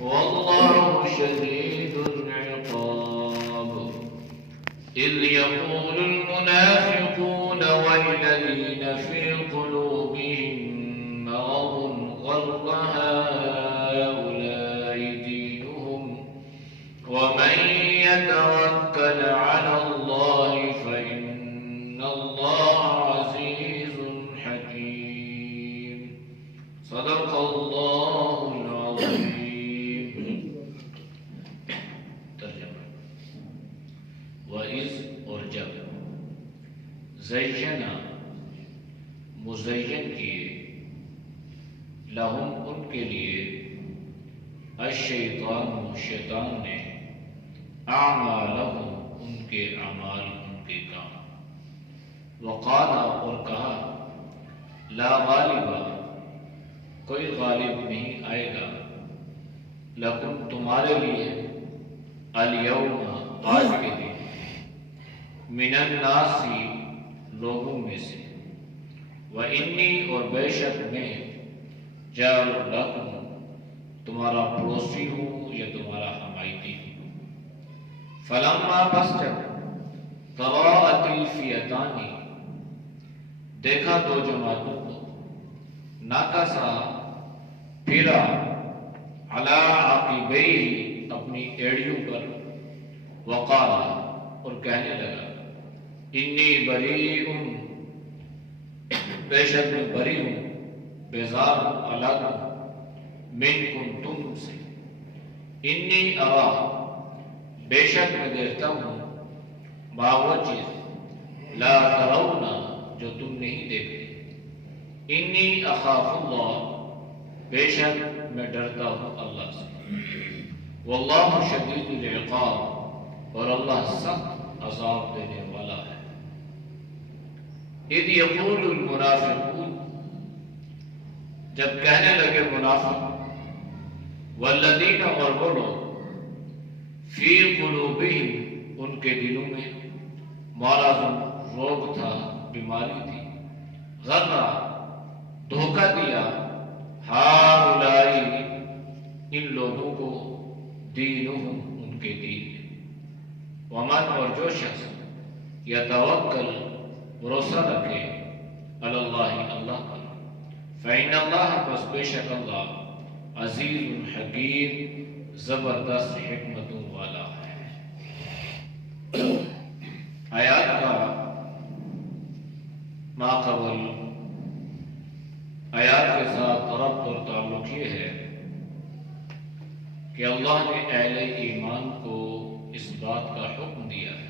والله شديد العقاب. إذ يقول المنافقون والذين في قلوبهم مرض غر هؤلاء دينهم ومن يتوكل على الله فإن الله عزيز حكيم. صدق الله العظيم. ترجمہ: وَإِذْ اور جب زینا مزین کیے لہم ان کے لیے الشیطان شیطان نے اعمالہم ان کے اعمال ان کے کام وقال اور کہا لا غالب کوئی غالب نہیں آئے گا لکم تمہارے لیے الیوم آج کے دن من الناس لوگوں میں سے وانی اور بے شک میں جار لکم تمہارا پڑوسی ہوں یا تمہارا حمایتی ہوں. فلما پس جب تراءت الفئتان دیکھا دو جماعتوں کو ناکسا پھرا علی عقبیہ اپنی ایڑیوں پر وقال اور کہنے لگا انی بریء بے شک میں بری ہوں بیزار ہوں الگ ہوں منکم تم سے انی ارا بے شک میں دیکھتا ہوں ما وہ چیز لا ترون جو تم نہیں دیکھتے انی اخاف اللہ بے شک میں ڈرتا ہوں اللہ سے واللہ شدید العقاب اور اللہ سخت عذاب دینے والا ہے. اذ یقول المنافقون جب کہنے لگے منافق والذین اور وہ لوگ فی قلوبہم ان کے دلوں میں مرض روگ تھا بیماری تھی غرہ دھوکہ دیا ہؤلاء ان لوگوں کو دینہم ان کے دین ومن اور جو شخص یتوکل بھروسہ رکھے علی اللہ اللہ پر فإن اللہ پس بے شک اللہ عزیز حکیم زبردست حکمتوں والا ہے. آیات کا ما قبل آیات کے ساتھ ربط اور تعلق یہ ہے کہ اللہ نے اہل ایمان کو اس بات کا حکم دیا ہے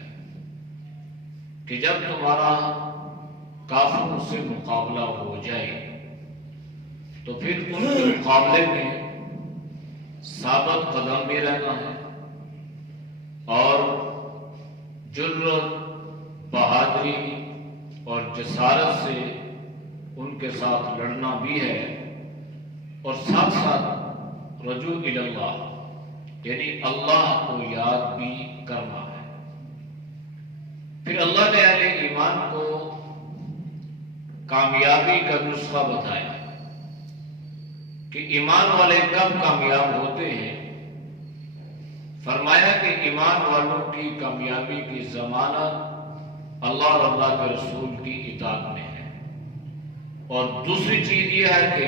کہ جب تمہارا کافروں سے مقابلہ ہو جائے تو پھر ان کے مقابلے میں ثابت قدم بھی رہنا ہے اور جرأت بہادری اور جسارت سے ان کے ساتھ لڑنا بھی ہے اور ساتھ ساتھ رجوع الی اللہ یعنی اللہ کو یاد بھی کرنا ہے. پھر اللہ نے اہل ایمان کو کامیابی کا نسخہ بتایا کہ ایمان والے کب کامیاب ہوتے ہیں. فرمایا کہ ایمان والوں کی کامیابی کی ضمانت اللہ اور اللہ کے رسول کی اطاعت میں ہے اور دوسری چیز یہ ہے کہ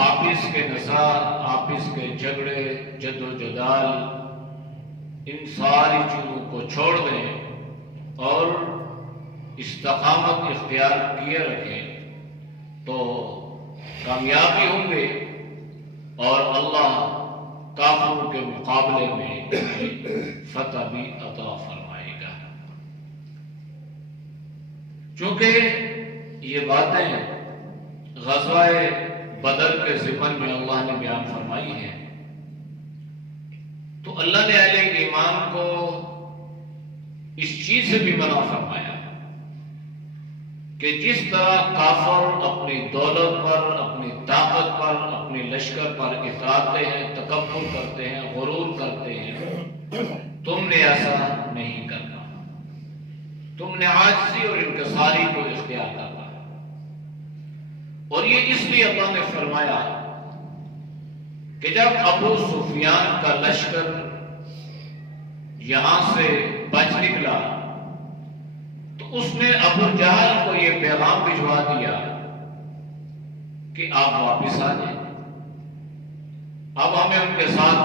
آپس کے نزاع آپس کے جھگڑے جد و جدال ان ساری چیزوں کو چھوڑ دیں اور استقامت اختیار کیے رکھیں تو کامیابی ہوں گے اور اللہ کافروں کے مقابلے میں فتح بھی عطا فرمائے گا. چونکہ یہ باتیں غزوہ بدر کے ضمن میں اللہ نے بیان فرمائی ہیں تو اللہ نے اہل ایمان کو اس چیز سے بھی منع فرمایا کہ جس طرح کافر اپنی دولت پر اپنی طاقت پر اپنے لشکر پر اتراتے ہیں تکبر کرتے ہیں غرور کرتے ہیں تم نے ایسا نہیں کرنا. تم نے عاجزی اور انکساری کو اختیار کرنا ہے. اور یہ اس لیے اللہ نے فرمایا کہ جب ابو سفیان کا لشکر یہاں سے بچ نکلا تو اس نے ابو جہل کو یہ پیغام بھجوا دیا کہ آپ واپس آ جائیں، اب ہمیں ان کے ساتھ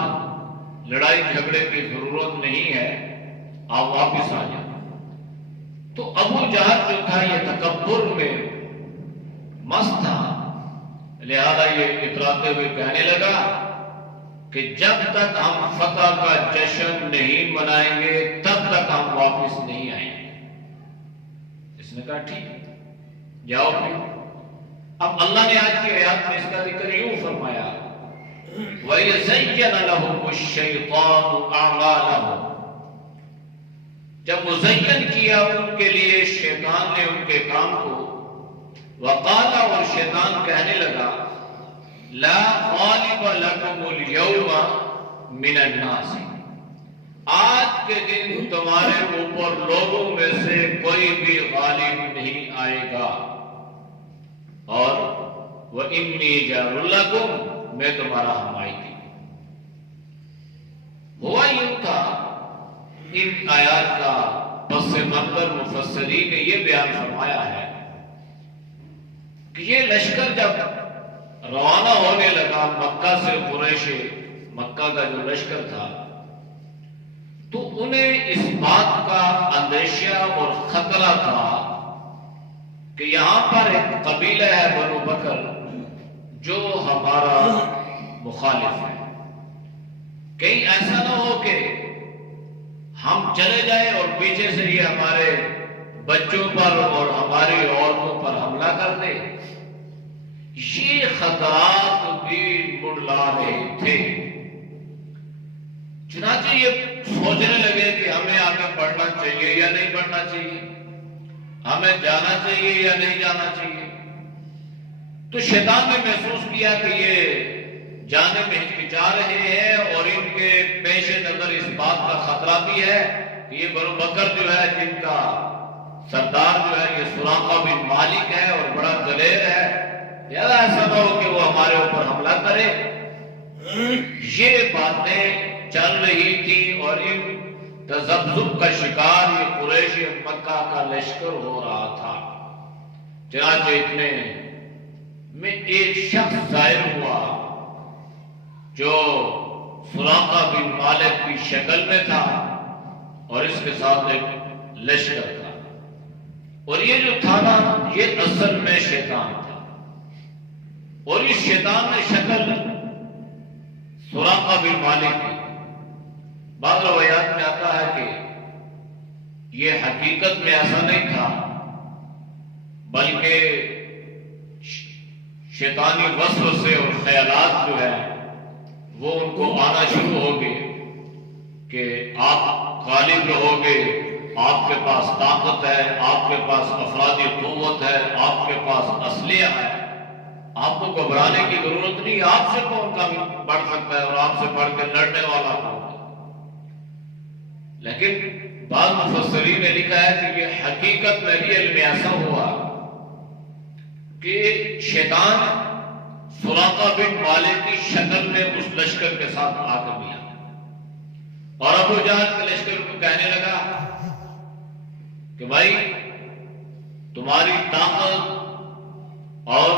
لڑائی جھگڑے کی ضرورت نہیں ہے، آپ واپس آ جائیں۔ تو ابو جہل جو تھا یہ تکبر میں مست تھا، لہذا یہ اتراتے ہوئے کہنے لگا کہ جب تک ہم فتح کا جشن نہیں منائیں گے تب تک ہم واپس نہیں آئیں گے۔ اس نے کہا ٹھیک ہے جاؤ پھر۔ اب اللہ نے آج کی آیات میں اس کا ذکر یوں فرمایا وَيَزَيَّنَ لَهُمُ الشَّيْطَانُ أَعْمَالَهُمْ، جب مزین کیا ان کے لیے شیطان نے ان کے کام کو، وقال، اور شیطان کہنے لگا لا غالب لکم اليوم من الناس، آج کے دن تمہارے اوپر لوگوں میں سے کوئی بھی غالب نہیں آئے گا، اور وَإِنِّي جَارٌ لَكُمْ، میں تمہارا حمایتی ہوں۔ ہوا یوں تھا، ان آیات کا پس منظر مفسرین نے یہ بیان فرمایا ہے کہ یہ لشکر جب روانہ ہونے لگا مکہ سے، قریش مکہ کا جو لشکر تھا، تو انہیں اس بات کا اندیشہ اور خطرہ تھا کہ یہاں پر ایک قبیلہ ہے بنو بکر جو ہمارا مخالف ہے، کہیں ایسا نہ ہو کہ ہم چلے جائیں اور پیچھے سے یہ ہمارے بچوں پر اور ہماری عورتوں پر حملہ کر دے۔ یہ خطرات بھی منڈلا رہے تھے، چنانچہ یہ سوچنے لگے کہ ہمیں آگے بڑھنا چاہیے یا نہیں بڑھنا چاہیے، ہمیں جانا چاہیے یا نہیں جانا چاہیے۔ تو شیطان نے محسوس کیا کہ یہ جانے میں ہچکچا رہے ہیں، اور ان کے پیش نظر اس بات کا خطرہ بھی ہے کہ یہ بنو بکر جو ہے، جن کا سردار جو ہے یہ سراقہ بن مالک ہے اور بڑا دلیر ہے، لہذا ایسا نہ ہو کہ وہ ہمارے اوپر حملہ کرے۔ یہ باتیں چل رہی تھی اور ان تذبذب کا شکار یہ قریش مکہ کا لشکر ہو رہا تھا۔ چنانچہ اتنے میں ایک شخص ظاہر ہوا جو سراقہ بن مالک کی شکل میں تھا اور اس کے ساتھ ایک لشکر تھا، اور یہ جو تھا نا یہ اصل میں شیطان تھا، اور اس شیطان نے شکل سراقہ بن مالک کی۔ بعض روایات میں آتا ہے کہ یہ حقیقت میں ایسا نہیں تھا، بلکہ شیطانی وسوسے اور خیالات جو ہے وہ ان کو آنا شروع ہو گئے کہ آپ غالب رہو گے، آپ کے پاس طاقت ہے، آپ کے پاس افرادی قوت ہے، آپ کے پاس اسلحہ ہے، آپ کو گھبرانے کی ضرورت نہیں، آپ سے کون کم بڑھ سکتا ہے اور آپ سے بڑھ کے لڑنے والا کون ہے۔ لیکن بعض مفسرین نے لکھا ہے کہ یہ حقیقت میں ریئل میں ایسا ہوا کہ شیطان سراقہ بن مالک کی شکل میں اس لشکر کے ساتھ آ کر ملا، اور ابو جہل کے لشکر کو کہنے لگا کہ بھائی تمہاری طاقت اور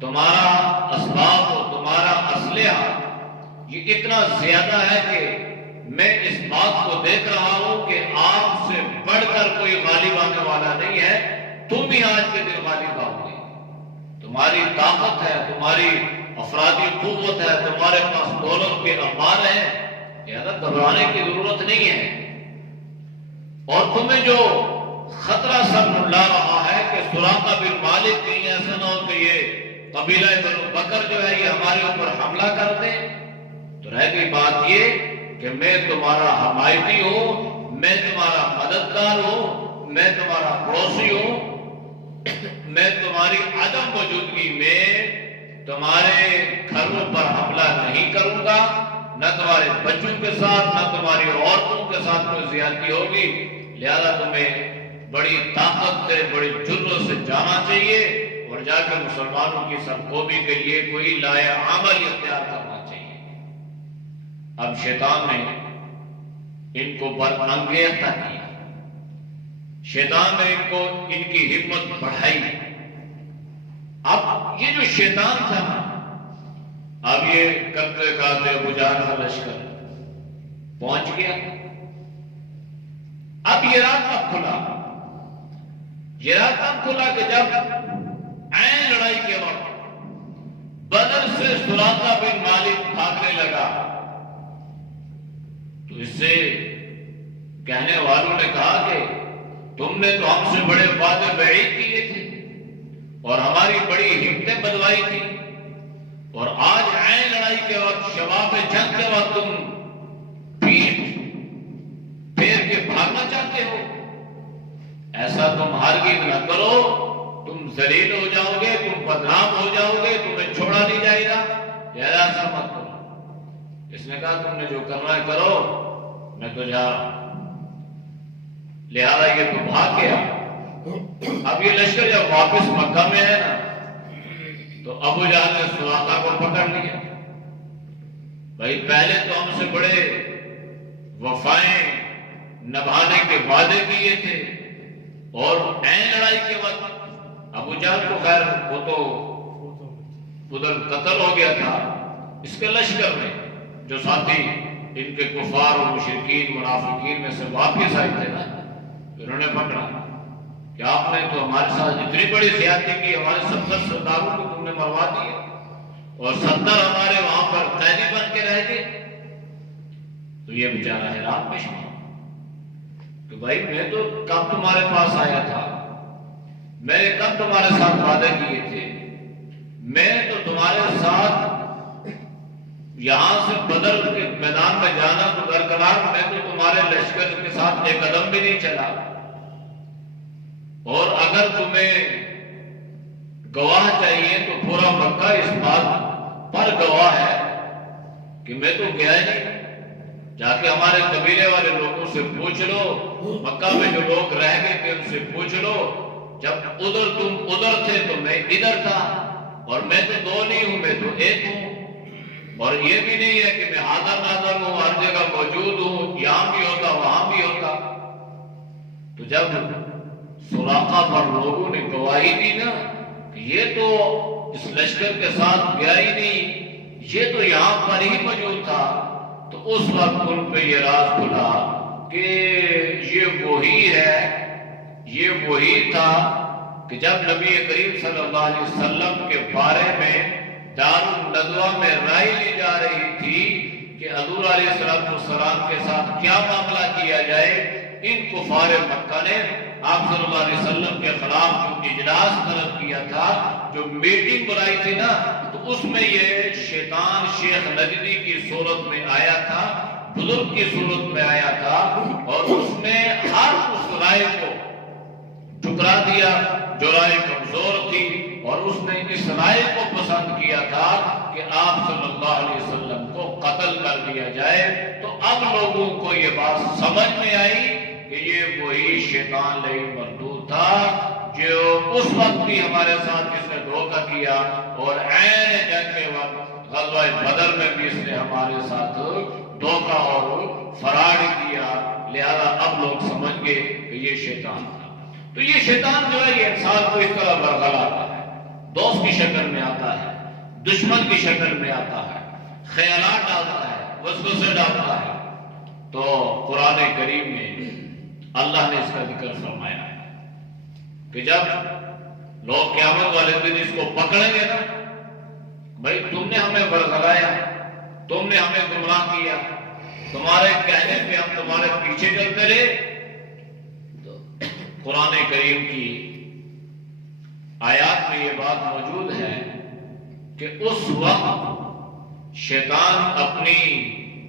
تمہارا اسباب اور تمہارا اسلحہ یہ اتنا زیادہ ہے کہ میں اس بات کو دیکھ رہا ہوں کہ آپ سے بڑھ کر کوئی غالب آنے والا نہیں ہے، تم ہی آج کے دن غالب آؤ گے، تمہاری طاقت ہے، تمہاری افرادی قوت ہے، تمہارے پاس دولت کے اموال ہیں، لہذا گھبرانے کی ضرورت نہیں ہے۔ اور تمہیں جو خطرہ سر منڈلا رہا ہے کہ سراقہ بن مالک کہیں ایسا نہ ہو کہ یہ قبیلہ بنو بکر جو ہے یہ ہمارے اوپر حملہ کر دے، تو رہ گئی بات یہ کہ میں تمہارا حمایتی ہوں، میں تمہارا مددگار ہوں، میں تمہارا پڑوسی ہوں، میں تمہاری عدم موجودگی میں تمہارے گھروں پر حملہ نہیں کروں گا، نہ تمہارے بچوں کے ساتھ نہ تمہاری عورتوں کے ساتھ کوئی زیادتی ہوگی، لہذا تمہیں بڑی طاقت سے بڑی جرأت سے جانا چاہیے اور جا کر مسلمانوں کی سرکوبی کے لیے کوئی لائحہ عمل اختیار کرنا چاہیے۔ اب شیطان نے ان کو برانگیختہ کیا، شیطان نے ان کی ہمت بڑھائی۔ اب یہ جو شیطان تھا اب یہ کرتے کرتے ابو جہل کا لشکر پہنچ گیا۔ اب یہ رات کب کھلا؟ یہ رات کب کھلا کہ جب عین لڑائی کے وقت بدر سے سراقہ بن مالک بھاگنے لگا تو اس سے کہنے والوں نے کہا کہ تم نے تو ہم سے بڑے وعدے وعید کیے تھے اور ہماری بڑی ہمتیں بدوائی تھی، اور آج عین لڑائی کے وقت شباب جنگ کے وقت تم پیٹ پھیر کے بھاگنا چاہتے ہو؟ ایسا تم ہرگز نہ کرو، تم ذلیل ہو جاؤ گے، تم بدنام ہو جاؤ گے، تمہیں چھوڑا نہیں جائے گا، ایسا مت کرو۔ اس نے کہا تم نے جو کرنا ہے کرو، میں تو جا رہا ہوں۔ لہذا یہ تو بھاگ گیا۔ اب یہ لشکر جب واپس مکہ میں ہے نا تو ابو جہل نے سراقہ کو پکڑ لیا۔ بھائی پہلے تو ہم سے بڑے وفائیں نبھانے کے وعدے کیے تھے، اور عین لڑائی کے وقت ابو جہل کو خیر وہ تو ادھر قتل ہو گیا تھا، اس کے لشکر میں جو ساتھی ان کے کفار اور مشرکین منافقین میں سے واپس آئے تھے نا، انہوں نے پکڑا کہ آپ نے تو ہمارے ساتھ اتنی بڑی زیادتی کی، ہمارے 70 سرداروں کو تم نے مروا دیا اور 70 ہمارے وہاں پر قیدی بن کے رہ گئے۔ تو یہ بیچارہ حیران پیش ہوا کہ بھائی میں تو کب تمہارے پاس آیا تھا، میں نے کب تمہارے ساتھ وعدے کیے تھے، میں تو تمہارے ساتھ یہاں سے بدر کے میدان میں جانا تو درکنار، میں تو تمہارے لشکر کے ساتھ ایک قدم بھی نہیں چلا، اور اگر تمہیں گواہ چاہیے تو پورا مکہ اس بات پر گواہ ہے کہ میں تو گیا ہی نہیں۔ جا کے ہمارے قبیلے والے لوگوں سے پوچھ لو، مکہ میں جو لوگ رہ گئے تھے ان سے پوچھ لو، جب ادھر تم ادھر تھے تو میں ادھر تھا، اور میں تو دو نہیں ہوں، میں تو ایک ہوں، اور یہ بھی نہیں ہے کہ میں حاضر ناظر ہوں، ہر جگہ موجود ہوں، یہاں بھی ہوتا وہاں بھی ہوتا۔ تو جب سراقہ پر لوگوں نے گواہی دی نا کہ یہ تو اس لشکر کے ساتھ گیا ہی نہیں، یہ تو یہاں پر ہی موجود تھا، تو اس وقت ان پہ یہ راز کھلا کہ یہ وہی ہے، یہ وہی تھا کہ جب نبی کریم صلی اللہ علیہ وسلم کے بارے میں دار الندوہ میں رائے لی جا رہی تھی کہ حضور علیہ السلام کے ساتھ کیا معاملہ کیا جائے، ان کفار مکہ نے آپ صلی اللہ علیہ وسلم کے خلاف جو اجلاس طلب کیا تھا، جو میٹنگ بلائی تھی نا، تو اس میں یہ شیطان شیخ نجدی کی صورت میں آیا تھا، بزرگ کی صورت میں آیا تھا، اور اس نے ہر اس رائے کو ٹھکرا دیا جو رائے کمزور تھی، اور اس نے اس رائے کو پسند کیا تھا کہ آپ صلی اللہ علیہ وسلم کو قتل کر دیا جائے۔ تو اب لوگوں کو یہ بات سمجھ میں آئی کہ یہ وہی شیطان لعین مردود تھا جو اس وقت بھی ہمارے ساتھ جس نے دھوکہ کیا، اور عین جنگ کے وقت غزوہ بدر میں بھی اس نے ہمارے ساتھ دھوکہ اور فراڈ کیا۔ لہذا اب لوگ سمجھ گئے کہ یہ شیطان تھا۔ تو یہ شیطان جو ہے یہ انسان کو اس طرح برگلاتا ہے، دوست کی شکل میں آتا ہے، دشمن کی شکل میں آتا ہے، خیالات ڈالتا ہے، وسوسے ڈالتا ہے۔ تو قرآن کریم میں اللہ نے اس کا ذکر فرمایا ہے کہ جب لوگ قیامت والے دن اس کو پکڑیں گے نا، بھائی تم نے ہمیں برگلایا، تم نے ہمیں گمراہ کیا، تمہارے کہنے پہ ہم تمہارے پیچھے چلتے رہے۔ تو قرآن کریم کی آیات میں یہ بات موجود ہے کہ اس وقت شیطان اپنی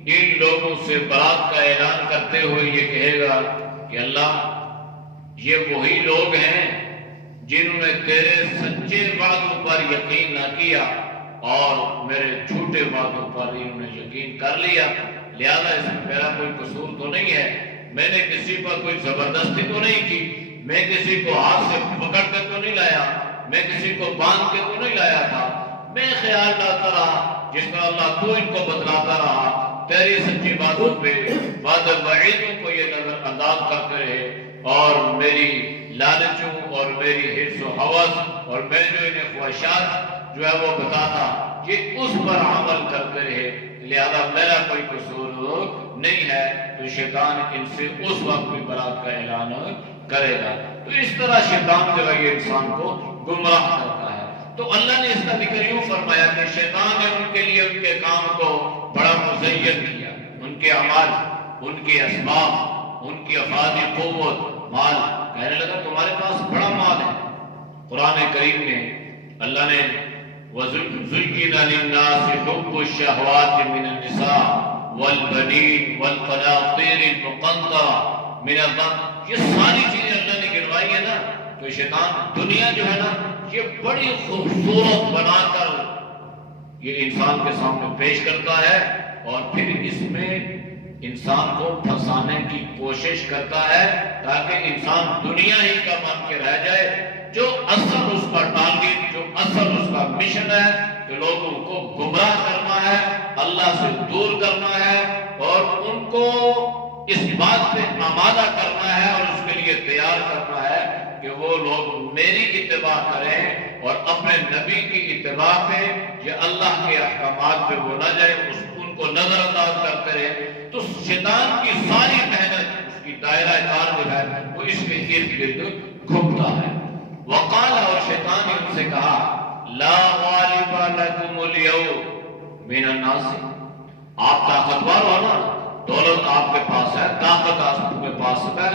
ان لوگوں سے برات کا اعلان کرتے ہوئے یہ کہے گا کہ اللہ یہ وہی لوگ ہیں جنہوں نے تیرے سچے وعدوں پر یقین نہ کیا اور میرے جھوٹے وعدوں پر انہوں نے یقین کر لیا، لہذا اس میں میرا کوئی قصور تو نہیں ہے، میں نے کسی پر کوئی زبردستی تو نہیں کی، میں کسی کو ہاتھ سے پکڑ کے تو نہیں لایا، میں کسی کو باندھ کے تو نہیں لایا تھا، میں خیال لاتا رہا جس طرح اللہ تو ان کو بتلاتا رہا تیری سچی باتوں پہ وعدہ وعیدوں کو یہ نظر انداز کرتے رہے اور میری لالچوں اور میری حرص و حوث اور میں جو انہیں خواہشات جو ہے وہ بتاتا یہ اس پر عمل کرتے رہے، لہذا میرا کوئی قصور نہیں ہے، تو شیطان ان سے اس وقت بھی برات کا اعلان کرے گا۔ تو اس طرح شیطان جو ہے یہ انسان کو گمراہ کرتا ہے۔ تو اللہ نے اس کا ذکر یوں فرمایا کہ شیطان نے ان کے لیے ان کے کام کو بڑا مزین کیا، ان کے اعمال، ان کے اسباب، ان کی افادی قوت، مال، کہنے لگا تمہارے پاس بڑا مال ہے۔ قرآن کریم میں اللہ نے وَزُيِّنَ لِلنَّاسِ حُبُّ الشَّهَوَاتِ مِنَ النِّسَاءِ وَالْبَنِينَ وَالْقَنَاطِيرِ الْمُقَنطَرَةِ مِنَ الذَّهَبِ، یہ ساری چیزیں اللہ نے گنوائی ہے نا، تو شیطان دنیا جو ہے نا یہ بڑی خوبصورت بنا کر یہ انسان کے سامنے پیش کرتا ہے اور پھر اس میں انسان کو پھنسانے کی کوشش کرتا ہے تاکہ انسان دنیا ہی کا مان کے رہ جائے۔ جو اصل اس کا ٹارگٹ، جو اصل اس کا مشن ہے کہ لوگوں کو گمراہ کرنا ہے، اللہ سے دور کرنا ہے اور ان کو اس بات پہ آمادہ کرنا ہے اور اس کے لیے تیار کرنا ہے کہ وہ لوگ میری اتباع کریں اور اپنے نبی کی اتباع پہ یا اللہ کے احکامات پہ وہ نہ جائیں، ان کو نظر انداز کرتے رہے۔ تو شیطان کی ساری محنت، اس کی دائرہ کار جو ہے وہ اس کے ارد گرد گھومتا ہے۔ وقال، اور شیطان نے ان سے کہا لا غالب لکم اليوم من الناس، آپ طاقتور ہو نا، دولت آپ کے پاس ہے، طاقت آپ کے پاس ہے،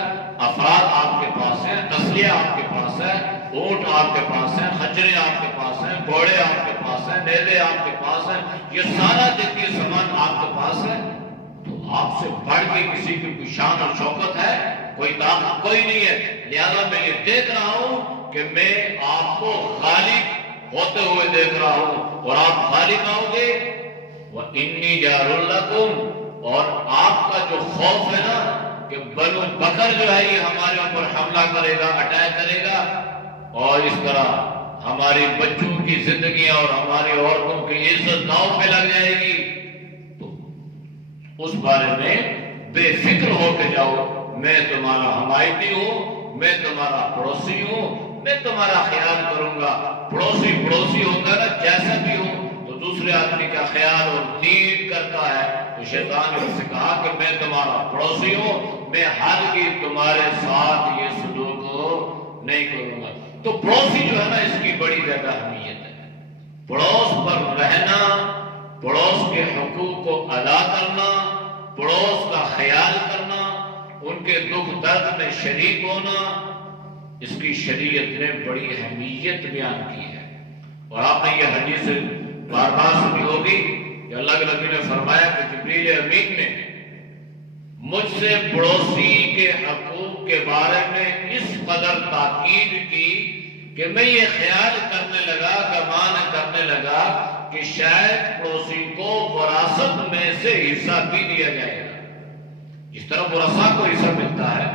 افراد آپ کے پاس ہیں، اسلحہ آپ کے پاس ہے، اونٹ آپ کے پاس ہیں، خچریں آپ کے پاس ہیں، گھوڑے آپ کے پاس ہیں، نیزے آپ کے پاس ہیں، یہ سارا جنگی سامان آپ کے پاس ہے، تو آپ سے بڑھ کے کسی کی کوئی شان اور شوکت ہے؟ کوئی طاقت کوئی نہیں ہے۔ لہذا میں یہ دیکھ رہا ہوں کہ میں آپ کو غالب ہوتے ہوئے دیکھ رہا ہوں اور آپ غالب آؤ گے۔ وَإِنِّي جَارٌ لَكُمْ، اور آپ کا جو خوف ہے نا کہ بنو بکر جو ہے یہ ہمارے اوپر حملہ کرے گا، اٹیک کرے گا اور اس طرح ہماری بچوں کی زندگیاں اور ہماری عورتوں کی عزت داؤ پہ لگ جائے گی، تو اس بارے میں بے فکر ہو کے جاؤ، میں تمہارا حمایتی ہوں، میں تمہارا پڑوسی ہوں، میں تمہارا خیال کروں گا۔ پڑوسی ہوگا نا جیسا بھی ہو تو دوسرے آدمی کا خیال اور دین کرتا ہے، تو شیطان نے اس سے کہا کہ میں تمہارا پڑوسی ہوں، میں ہرگز تمہارے ساتھ یہ سلوک نہیں کروں گا۔ تو پڑوسی جو ہے نا اس کی بڑی زیادہ اہمیت ہے، پڑوس پر رہنا، پڑوس کے حقوق کو ادا کرنا، پڑوس کا خیال کرنا، ان کے دکھ درد میں شریک ہونا، اس کی شریعت نے بڑی اہمیت بیان کی ہے۔ اور آپ نے یہ حدیث بار بار سنی ہوگی کہ اللہ کے نبی نے فرمایا کہ جبریل امین نے مجھ سے پڑوسی کے حقوق کے بارے میں اس قدر تاکید کی کہ میں یہ خیال کرنے لگا، گمان کرنے لگا کہ شاید پڑوسی کو وراثت میں سے حصہ بھی دیا جائے گا، جس طرح ورثاء کو حصہ ملتا ہے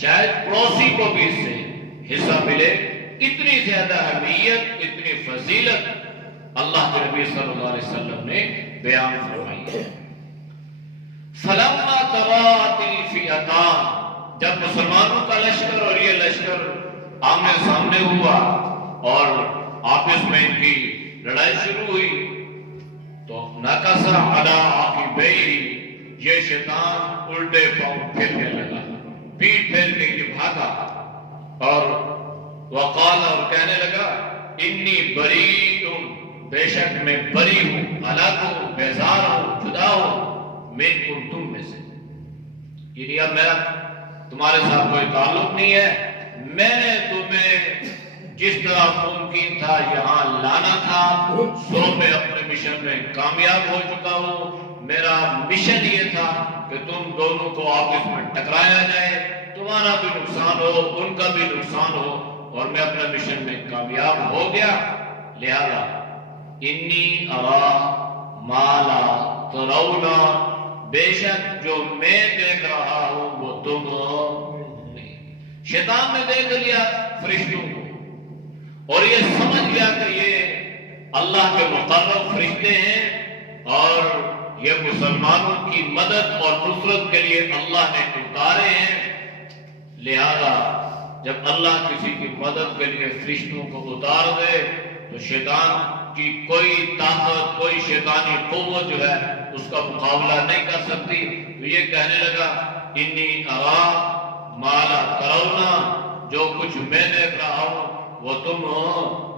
شاید پڑوسی کو بھی اس سے حصہ ملے۔ اتنی زیادہ اہمیت، اتنی فضیلت اللہ کے نبی صلی اللہ علیہ وسلم نے بیان فرمائی ہے۔ فَلَمَّا تَرَاءَتِ الْفِئَتَانِ، جب مسلمانوں کا لشکر اور یہ لشکر آمنے سامنے ہوا اور آپس میں ان کی لڑائی شروع ہوئی، تو نَكَسَ عَلَىٰ عَقِبَيْهِ، یہ شیطان الٹے پاؤں پھرنے لگا، پیٹ پھیر کے یہ بھاگا اور وقال، اور کہنے لگا انی بریء، بے شک میں بری ہوں، الگ ہوں، بیزار ہوں، جدا ہوں، منکم، تم میں سے، یعنی اب میرا تمہارے ساتھ کوئی تعلق نہیں ہے، میں نے تمہیں جس طرح ممکن تھا یہاں لانا تھا سو میں اپنے مشن میں کامیاب ہو چکا ہوں۔ میرا مشن یہ تھا کہ تم دونوں کو آپس میں ٹکرایا جائے، تمہارا بھی نقصان ہو، ان کا بھی نقصان ہو، اور میں اپنے مشن میں کامیاب ہو گیا۔ لہذا انی ارا ما لا ترون، بے شک جو میں دیکھ رہا ہوں وہ تم نہیں۔ شیطان نے دیکھ لیا فرشتوں کو اور یہ سمجھ گیا کہ یہ اللہ کے مقرب فرشتے ہیں اور یہ مسلمانوں کی مدد اور نصرت کے لیے اللہ نے اتارے ہیں۔ لہذا جب اللہ کسی کی مدد کے لیے فرشتوں کو اتار دے تو شیطان کی کوئی طاقت، کوئی شیطانی قوت جو ہے اس کا مقابلہ نہیں کر سکتی۔ تو یہ کہنے لگا انی ارا ما لا ترون، جو کچھ میں دیکھ رہا ہوں وہ تم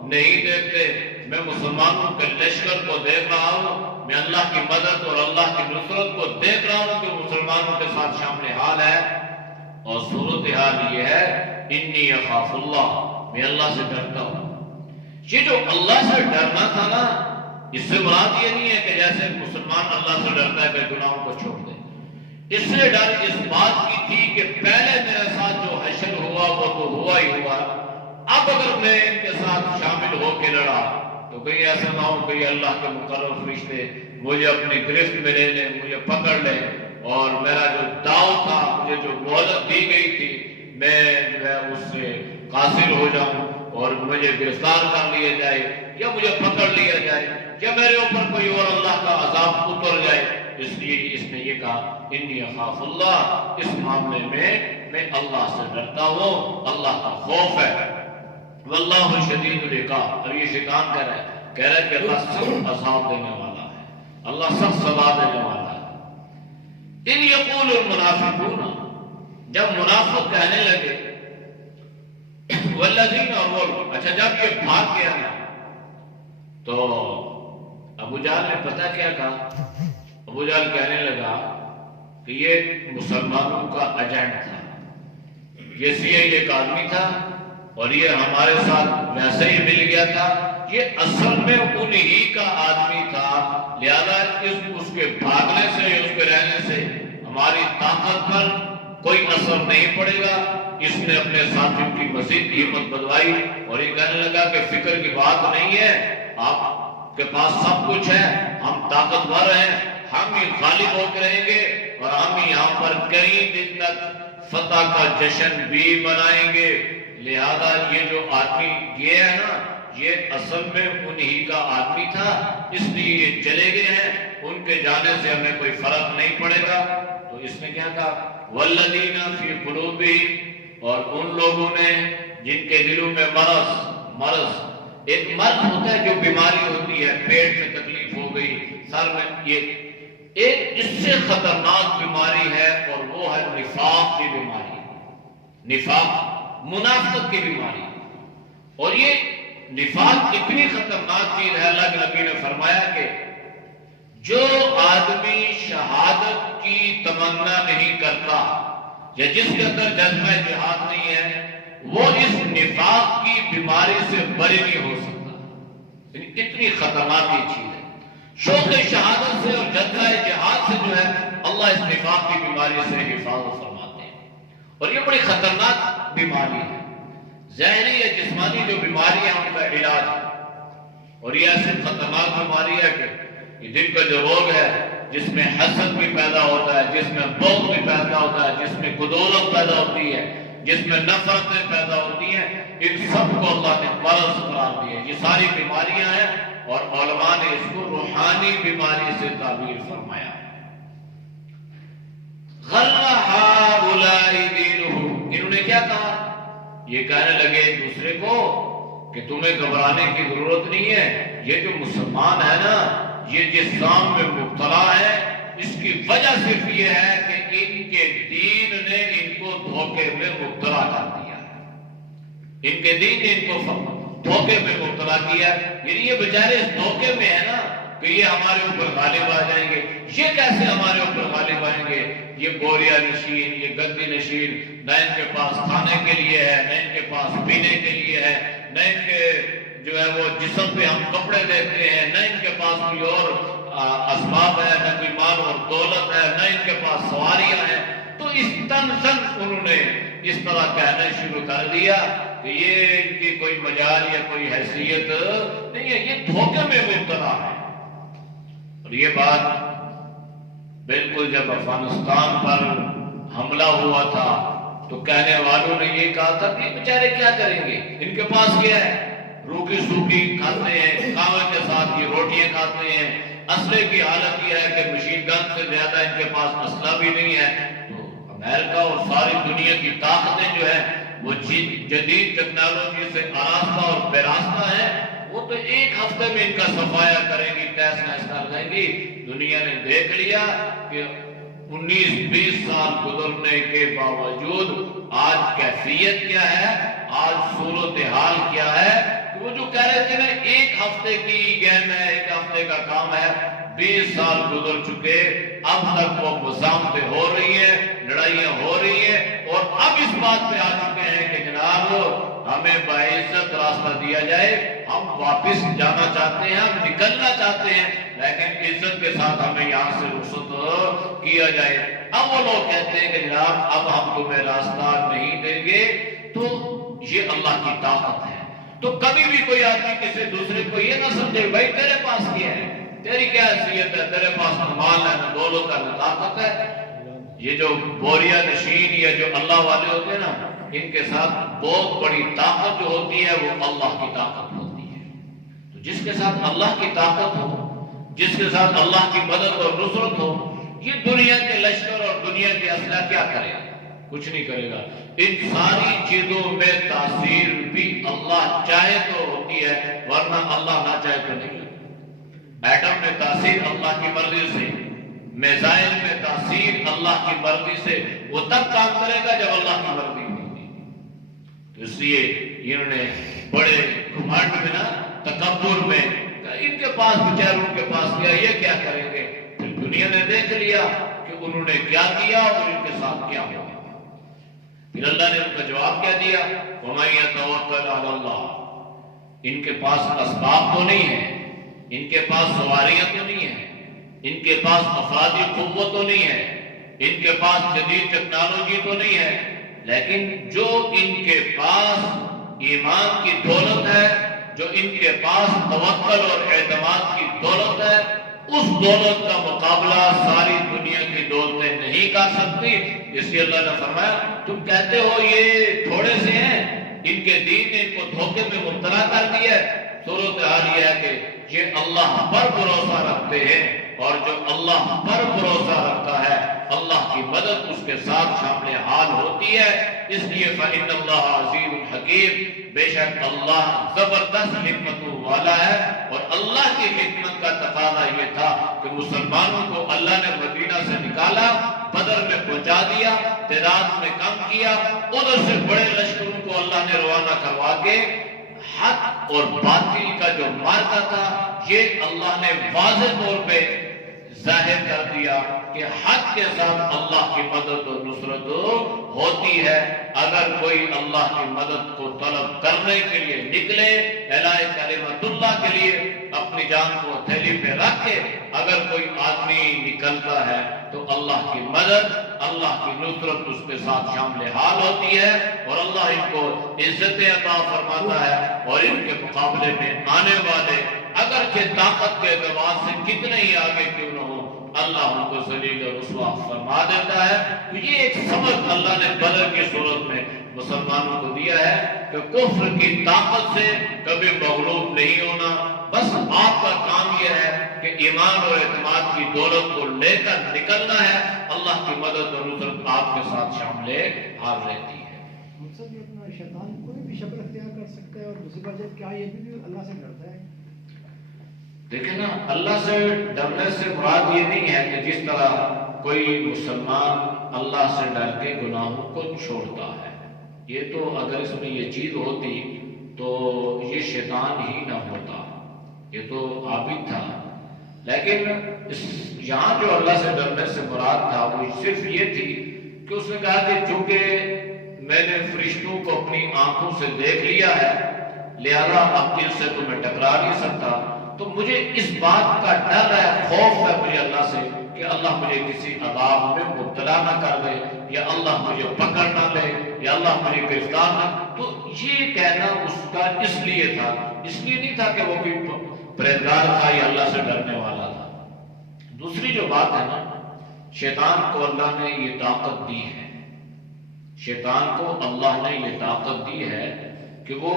نہیں دیکھتے۔ میں مسلمانوں کے لشکر کو دیکھ رہا ہوں، میں اللہ کی مدد اور اللہ کی نصرت کو دیکھ رہا ہوں کہ مسلمانوں کے ساتھ شامل حال ہے۔ اور صورتحال یہ ہے انی اخاف اللہ، میں اللہ سے ڈرتا ہوں۔ یہ جو اللہ سے ڈرنا تھا نا، اس سے مراد یہ نہیں ہے کہ جیسے مسلمان اللہ سے ڈرتا ہے کہ گناہوں کو چھوڑ دے۔ اس سے ڈر اس بات کی تھی کہ پہلے میرے ساتھ جو حشر ہوا وہ تو ہوا ہی ہوا، اب اگر میں ان کے ساتھ شامل ہو کے لڑا تو کہیں ایسا نہ ہو کہ اللہ کے مقرر فرشتے مجھے اپنی گرفت میں لے لیں، مجھے پکڑ لیں، اور میرا جو داؤ تھا، مجھے جو مہلت دی گئی تھی، میں جو ہے اس سے قاصر ہو جاؤں اور مجھے گرفتار کر لیا جائے یا مجھے پکڑ لیا جائے یا میرے اوپر کوئی اور اللہ کا عذاب اتر جائے۔ اس لیے اس نے یہ کہا انی اخاف اللہ، اس معاملے میں اللہ سے ڈرتا ہوں، اللہ کا خوف ہے۔ واللہ شدید العقاب، اب یہ شیطان کہہ رہا ہے کہ اللہ سخت عذاب دینے والا ہے، اللہ سخت سزا دینے والا ہے۔ ان یقول المنافقون، جب منافق کہنے لگے والذین، اور وہ اچھا جب یہ بھاگ گیا نا تو ابو جہل نے پتہ کیا کہا؟ ابو جہل کہنے لگا کہ یہ مسلمانوں کا ایجنٹ تھا، یہ CIA کا آدمی تھا اور یہ ہمارے ساتھ ویسے ہی مل گیا تھا، یہ اصل میں انہی کا آدمی تھا، لہذا اس کے بھاگنے سے، اس کے رہنے سے ہماری طاقت پر کوئی اثر نہیں پڑے گا۔ اس نے اپنے ساتھیوں کی مزید ہمت بدوائی اور یہ کہنے لگا کہ فکر کی بات نہیں ہے، آپ کے پاس سب کچھ ہے، ہم طاقتور ہیں، ہم ہی غالب ہو کے رہیں گے اور ہم ہی یہاں پر کئی دن تک فتح کا جشن بھی منائیں گے۔ لہذا یہ جو آدمی گیا ہے نا، یہ اصل میں انہی کا آدمی تھا، اس لیے یہ چلے گئے ہیں، ان کے جانے سے ہمیں کوئی فرق نہیں پڑے گا۔ تو اس نے کیا کہا والذین فی قلوبہم، اور ان لوگوں نے جن کے دلوں میں مرض، ایک مرض ہوتا ہے جو بیماری ہوتی ہے، پیٹ میں تکلیف ہو گئی، سر میں، یہ ایک اس سے خطرناک بیماری ہے اور وہ ہے نفاق کی بیماری، نفاق، منافقت کی بیماری۔ اور یہ نفاق اتنی خطرناک چیز ہے، اللہ کے نبی نے فرمایا کہ جو آدمی شہادت کی تمنا نہیں کرتا یا جس کے اندر جذبہ جہاد نہیں ہے، وہ اس نفاق کی بیماری سے بری نہیں ہو سکتا۔ اتنی خطرناک یہ چیز ہے، شوق شہادت سے اور جذبہ جہاد سے جو ہے اللہ اس نفاق کی بیماری سے حفاظت فرماتے ہیں۔ اور یہ بڑی خطرناک بیماری ہے، ظاہری یا جسمانی جو بیماری ہے ان کا علاج ہے، اور یہ ایسی خطرناک بیماری ہے کہ یہ دل کا جو روگ ہے، جس میں حسد بھی پیدا ہوتا ہے، جس میں بغض بھی پیدا ہوتا ہے، جس میں گدولت پیدا ہوتی ہے، جس میں نفرتیں پیدا ہوتی ہیں، ان سب کو اللہ نے مرض قرار دیا۔ یہ ساری بیماریاں ہیں اور علماء نے اس کو روحانی بیماری سے تعبیر فرمایا۔ غر ہؤلاء دینہم، انہوں نے کیا کہا؟ یہ کہنے لگے ایک دوسرے کو کہ تمہیں گھبرانے کی ضرورت نہیں ہے، یہ جو مسلمان ہے نا، یہ جس کام میں مبتلا ہے، اس کی وجہ صرف یہ ہے کہ ان کے دین نے ان کو دھوکے میں مبتلا کر دیا ہے، ان کے دین نے ان کو دھوکے میں مبتلا کیا ہے۔ یعنی یہ بیچارے اس دھوکے میں ہے نا کہ یہ ہمارے اوپر غالب آ جائیں گے۔ یہ کیسے ہمارے اوپر غالب آئیں گے؟ یہ بوریا نشین، یہ گدی نشین، نہ ان کے پاس کھانے کے لیے ہے، نہ ان کے پاس پینے کے لیے ہے، نہ ان کے جو ہے وہ جسم پہ ہم کپڑے دیکھتے ہیں، نہ ان کے پاس کوئی اور اسباب ہے، نہ کوئی مال اور دولت ہے، نہ ان کے پاس سواریاں ہیں۔ تو اس تنزن انہوں نے اس طرح کہنا شروع کر دیا کہ یہ ان کی کوئی مجال یا کوئی حیثیت نہیں ہے، یہ دھوکے میں مبتلا ہے۔ اور یہ بات بالکل جب افغانستان پر حملہ ہوا تھا تو کہنے والوں نے یہ کہا تھا کہ بیچارے کیا کریں گے، ان کے پاس کیا ہے، روکی سوکھی کھاتے ہیں، کھانے کے ساتھ یہ روٹیاں کھاتے ہیں، اسلحے کی حالت یہ ہے کہ مشین گن سے زیادہ ان کے پاس اسلحہ بھی نہیں ہے، تو امریکہ اور ساری دنیا کی طاقتیں جو ہے وہ جدید ٹیکنالوجی سے آراستہ اور پیراستہ ہے، وہ تو ایک ہفتے میں ان کا صفایا کریں گی، ٹیس نیس کر دیں گی۔ دنیا نے دیکھ لیا کہ 19-20 سال گزرنے کے باوجود آج کیفیت کیا ہے، آج صورتحال کیا ہے، کہ وہ جو کہہ رہے تھے نا ایک ہفتے کی گیم ہے، ایک ہفتے کا کام ہے، 20 سال گزر چکے، اب تک وہ مزاحمتیں ہو رہی ہیں، لڑائیاں ہو رہی ہیں، اور اب اس بات پہ آ چکے ہیں کہ جناب ہمیں باعزت راستہ دیا جائے، ہم واپس جانا چاہتے ہیں، ہم نکلنا چاہتے ہیں، لیکن عزت کے ساتھ ہمیں یہاں سے رخصت کیا جائے۔ اب وہ لوگ کہتے ہیں کہ جناب اب ہم تمہیں راستہ نہیں دیں گے، تو یہ اللہ کی طاقت ہے۔ تو کبھی بھی کوئی آدمی کسی دوسرے کو یہ نہ سمجھے بھائی تیرے پاس کیا ہے، تیری کیا حیثیت ہے، تیرے پاس نہ مال ہے نہ دولت ہے نہ طاقت ہے۔ یہ جو بوریا نشین یا جو اللہ والے ہوتے ہیں نا، ان کے ساتھ بہت بڑی طاقت جو ہوتی ہے وہ اللہ کی طاقت ہوتی ہے۔ تو جس کے ساتھ اللہ کی طاقت ہو، جس کے ساتھ اللہ کی مدد اور نصرت ہو، یہ دنیا کے لشکر اور دنیا کے اسلحہ کیا کرے گا؟ کچھ نہیں کرے گا۔ ان ساری چیزوں میں تاثیر بھی اللہ چاہے تو ہوتی ہے، ورنہ اللہ نہ چاہے تو نہیں۔ ایٹم میں تاثیر اللہ کی مرضی سے، میزائل میں تاثیر اللہ کی مرضی سے، وہ تب کام کرے گا جب اللہ کی مرضی ہوگی۔ تو اس لیے انہوں نے بڑے گھمنڈ میں نا، تکبر میں، ان کے پاس بیچاروں کے پاس کیا، یہ کیا کریں گے؟ پھر دنیا نے دیکھ لیا کہ انہوں نے کیا کیا اور ان کے ساتھ کیا ہوا۔ پھر اللہ نے ان کا جواب کیا دیا، وَمَن يَتَوَكَّلْ عَلَى اللَّهِ۔ ان کے پاس اسباب تو نہیں ہے، ان کے پاس سواریاں تو نہیں ہیں، ان کے پاس افرادی قوت تو نہیں ہے، ان کے پاس جدید ٹیکنالوجی تو نہیں ہے، لیکن جو ان کے پاس ایمان کی دولت ہے، جو ان کے پاس توکل اور اعتماد کی دولت ہے، اس دولت کا مقابلہ ساری دنیا کی دولتیں نہیں کر سکتی۔ اس لیے اللہ نے فرمایا تم کہتے ہو یہ تھوڑے سے ہیں، ان کے دین نے ان کو دھوکے میں مبتلا کر دیا ہے۔ صورتحال یہ ہے کہ یہ اللہ پر بھروسہ رکھتے ہیں، اور جو اللہ پر بھروسہ رکھتا ہے اللہ کی مدد اس کے ساتھ شامل حال ہوتی ہے۔ اس لیے فإن اللہ عزیز الحکیم، بے شک اللہ زبردست حکمت والا ہے، اور اللہ کی حکمت کا تقاضا یہ تھا کہ مسلمانوں کو اللہ نے مدینہ سے نکالا، بدر میں پہنچا دیا، تعداد میں کم کیا، ادھر سے بڑے لشکروں کو اللہ نے روانہ کروا کے حق اور باطل کا جو مارکا تھا یہ اللہ نے واضح طور پہ ظاہر کر دیا کہ حق کے ساتھ اللہ کی مدد و نصرت ہوتی ہے۔ اگر کوئی اللہ کی مدد کو طلب کرنے کے لیے نکلے، اعلاء کلمت اللہ کے لیے اپنی جان کو ہتھیلی پہ رکھ کے اگر کوئی آدمی نکلتا ہے تو اللہ کی مدد، اللہ کی نصرت اس کے ساتھ شامل حال ہوتی ہے، اور اللہ ان کو عزتیں عطا فرماتا ہے، اور ان کے مقابلے میں آنے والے اگرچہ طاقت کے اعتبار سے کتنے ہی آگے کیوں نہ ہو، اللہ ان کو ذلیل اور رسوا فرما دیتا ہے۔ تو یہ ایک سبق اللہ نے بدر کی صورت میں مسلمانوں کو دیا ہے کہ کفر کی طاقت سے کبھی مغلوب نہیں ہونا، بس آپ کا کام یہ ہے کہ ایمان اور اعتماد کی دولت کو لے کر نکلنا ہے، اللہ کی مدد اور نصرت آپ کے ساتھ شامل حال رہتی ہے۔ مقصد یہ اپنا شیطان کوئی بھی شکل اختیار کر سکتا ہے، اور دوسری بات یہ کیا یہ بھی اللہ سے ڈرتا ہے؟ دیکھیں نا، اللہ سے ڈرنے سے مراد یہ نہیں ہے کہ جس طرح کوئی مسلمان اللہ سے ڈر کے گناہوں کو چھوڑتا ہے، یہ تو اگر اس میں یہ چیز ہوتی تو یہ شیطان ہی نہ ہوتا، یہ تو عابد تھا۔ لیکن یہاں جو اللہ سے ڈرنے سے مراد تھا وہ صرف یہ تھی کہ اس نے کہا کہ چونکہ میں نے فرشتوں کو اپنی آنکھوں سے دیکھ لیا ہے، لہذا اب ان سے تو میں ٹکرا نہیں سکتا، تو مجھے اس بات کا ڈر ہے، خوف ہے مجھے اللہ سے کہ اللہ مجھے کسی عذاب میں مبتلا نہ کر دے، یا اللہ مجھے پکڑ نہ لے، یا اللہ مجھے گرفتار نہ۔ تو یہ کہنا اس کا اس لیے تھا، اس لیے نہیں تھا کہ وہ کوئی پرہیزگار تھا یا اللہ سے ڈرنے والا تھا۔ دوسری جو بات ہے نا، شیطان کو اللہ نے یہ طاقت دی ہے، شیطان کو اللہ نے یہ طاقت دی ہے کہ وہ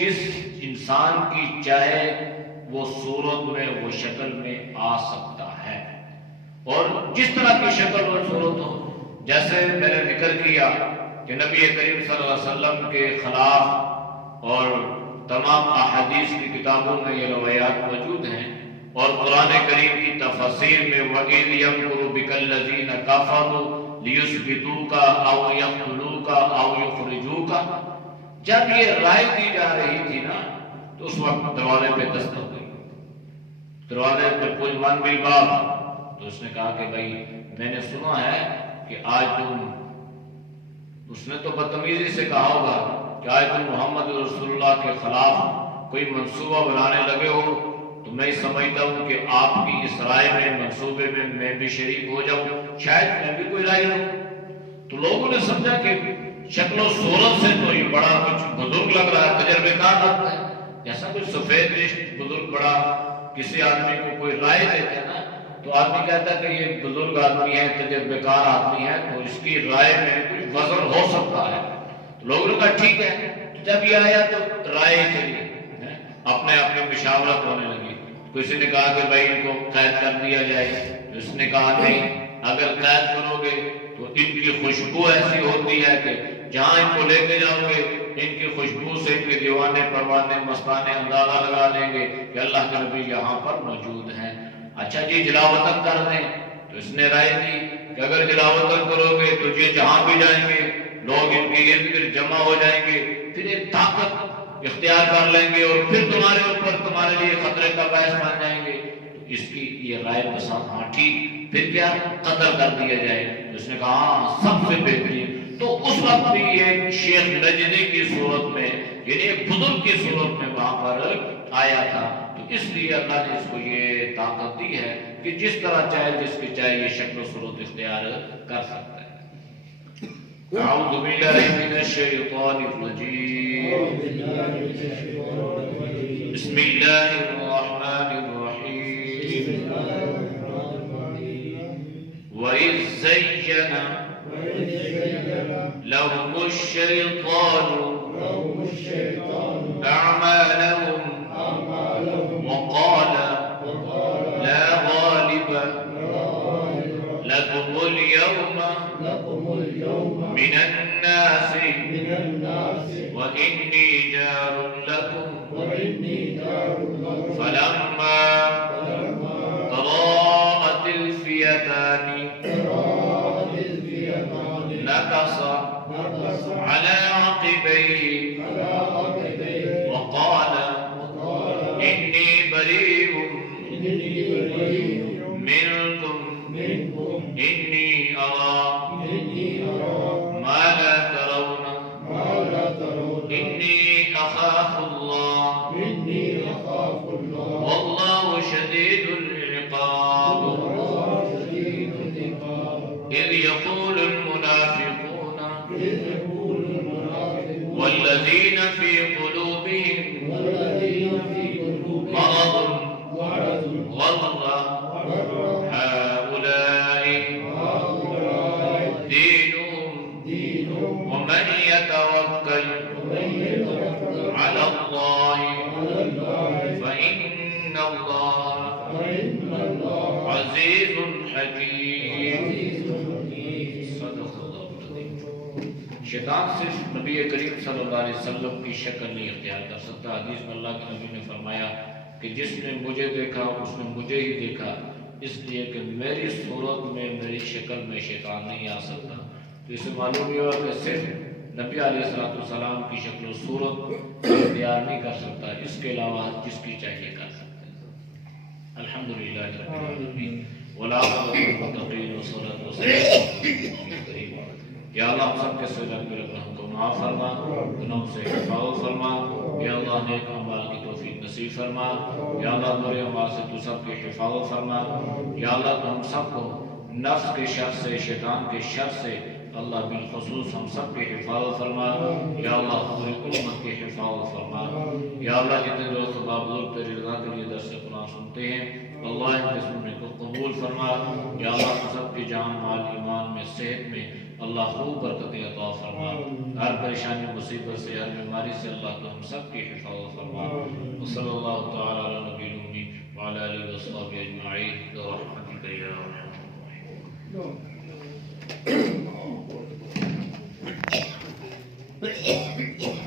جس انسان کی چاہے وہ صورت میں وہ شکل میں آ سکتا ہے، اور جس طرح کی شکل اور صورت ہو. جیسے میں نے ذکر کیا کہ نبی کریم صلی اللہ علیہ وسلم کے خلاف اور تمام احادیث کی کتابوں میں یہ روایات موجود ہیں، اور قرآن کریم کی تفسیر میں وَإِذْ يَمْكُرُ بِكَ الَّذِينَ كَفَرُوا لِيُثْبِتُوكَ أَوْ يَقْتُلُوكَ أَوْ يُخْرِجُوكَ. جب یہ رائے دی جا رہی تھی نا تو اس وقت دروازے پہ دستک ہوئی، دروازے پہ کوئی من بالباب. تو اس نے کہا کہ بھائی میں نے سنا ہے کہ آج تم، اس نے تو بدتمیزی سے کہا ہوگا کہ آج تم محمد رسول اللہ کے خلاف کوئی منصوبہ بنانے لگے ہو، تو میں سمجھتا ہوں کہ آپ کی اس رائے میں، منصوبے میں میں بھی شریک ہو جاؤں، شاید میں بھی کوئی رائے لوں. تو لوگوں نے سمجھا کہ شکل و صورت سے تو یہ بڑا کچھ بزرگ لگ رہا ہے، تجربے کار لگتا ہے، جیسا کوئی سفید رشت بزرگ بڑا کسی آدمی کو کوئی رائے دیتے ہیں نا تو آدمی کہتا ہے کہ یہ بزرگ آدمی ہے، تجربے کار آدمی ہے، تو اس کی رائے میں کچھ وزن ہو سکتا ہے. تو لوگوں نے کہا ٹھیک ہے. جب یہ آیا تو رائے چلی، اپنے اپنے مشاورت ہونے لگی. کسی نے کہا کہ بھائی ان کو قید کر دیا جائے، اس نے کہا نہیں، اگر قید کرو گے تو ان کی خوشبو ایسی ہوتی ہے کہ جہاں ان کو لے کے جاؤ گے ان کی خوشبو سے ان کے دیوانے پروانے مستانے اندازہ لگا لیں گے کہ اللہ کے نبی یہاں پر موجود ہیں. اچھا جی جلا وطن کر دیں. تو اس نے رائے دی کہ اگر جلا وطن کرو گے تو یہ جہاں بھی جائیں گے لوگ ان کے ارد گرد جمع ہو جائیں گے، پھر ایک طاقت اختیار کر لیں گے اور پھر تمہارے اوپر تمہارے لیے خطرے کا باعث بن جائیں گے. تو اس کی یہ رائے پسند، ہاں ٹھیک، پھر کیا قتل کر دیا جائے. اس نے کہا ہاں سب سے بہترین. تو اس وقت بھی ایک شیخ نجدی کی صورت میں، یعنی ایک بزرگ کی صورت میں وہاں پر آیا تھا. تو اس لیے اللہ نے اس کو یہ طاقت دی ہے کہ جس طرح چاہے جس کی چاہے یہ شکل و صورت اختیار کر سکتا ہے. اعوذ باللہ من الشیطان الرجیم، بسم اللہ الرحمن الرحیم. وَإِذْ زَيَّنَ لَهُمُ الشَّيْطَانُ أَعْمَالَهُمْ وَقَالَ لَا غَالِبَ لَكُمُ الْيَوْمَ مِنَ النَّاسِ وَإِنِّي جَارٌ لَكُمْ فَلَمَّا تَرَاءَتِ الْفِئَتَانِ نَكَصَ عَلَى عَقِبَيْهِ وَقَالَ إِنِّي بَرِيءٌ مِّنكُمْ إِنِّي أَرَى مَا لَا تَرَوْنَ إِنِّي أَخَافُ اللَّهَ وَاللَّهُ شَدِيدُ الْعِقَابِ. إِذْ يَقُولُ الْمُنَافِقُونَ وَالَّذِينَ فِي قُلُوبِهِم مَّرَضٌ غَرَّ هَٰؤُلَاءِ دِينُهُمْ وَمَن يَتَوَكَّلْ عَلَى اللَّهِ فَإِنَّ اللَّهَ عَزِيزٌ حَكِيمٌ. شیطان صرف نبی کریم صلی اللہ علیہ وسلم کی شکل نہیں اختیار کر سکتا. حدیث میں اللہ کے نبی نے فرمایا کہ جس نے مجھے دیکھا اس نے مجھے ہی دیکھا، اس لیے کہ میری صورت میں میری شکل میں شیطان نہیں آ سکتا. تو اسے معلوم ہوا کہ صرف نبی علیہ السلام کی شکل و صورت اختیار نہیں کر سکتا، اس کے علاوہ جس کی چاہیے کر سکتا ہے. الحمدللہ رب العالمین والعاقبۃ للمتقین والصلاۃ والسلام علی رسول کریم. یا اللہ ہم سب کے سجدہ میں رحم کو معاف فرما، گناہوں سے حفاظت فرما. یا اللہ نیک اعمال کی توفیق نصیب فرما. یا اللہ برے اعمال سے تو سب کی حفاظت فرما. یا اللہ تو ہم سب کو نفس کے شر سے، شیطان کے شر سے اللہ بالخصوص ہم سب کی حفاظت فرما. یا اللہ پوری امت کی حفاظت فرما. یا اللہ جتنے دوست بزرگ تیری رضا کے لیے درس قرآن سنتے ہیں اللہ ان کے سننے کو قبول فرما. یا اللہ ہم سب کی جان مال ایمان میں صحت میں اللہ خوب برکتیں عطا فرما. ہر پریشانی مصیبت سے، ہر بیماری سے اللہ تو ہم سب کی حفاظت فرما. صلی اللہ تعالی علی نبی وعلى آله وصحبه أجمعين برحمتك يا أرحم الراحمين. No.